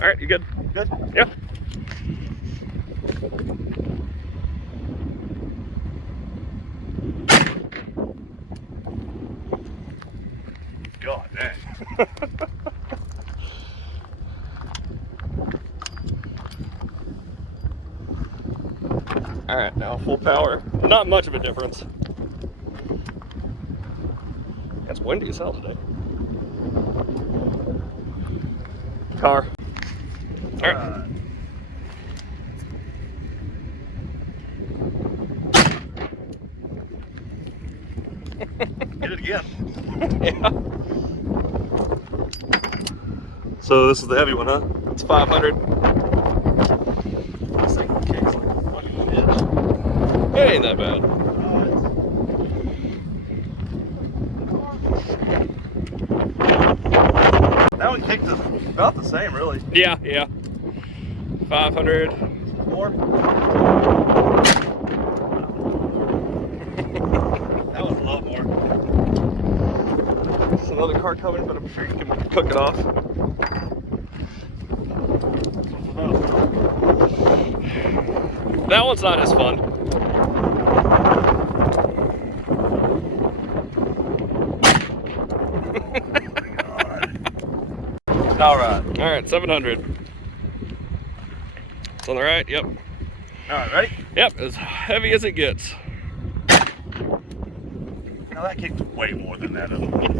All right, you good? Good? Yeah. God dang. All right, now full power. Not much of a difference. It's windy as hell today. Car. All right. Hit it again. Yeah. So this is the heavy one, huh? It's 500. This thing kicks like a fucking bitch. It ain't that bad. That one kicked about the same, really. Yeah, yeah. 500. More? That was a lot more. There's another car coming, but I'm sure you can cook it off. That one's not as fun. Alright. All right, 700. It's on the right, yep. Alright, ready? Yep, as heavy as it gets. Now that kicked way more than that other one.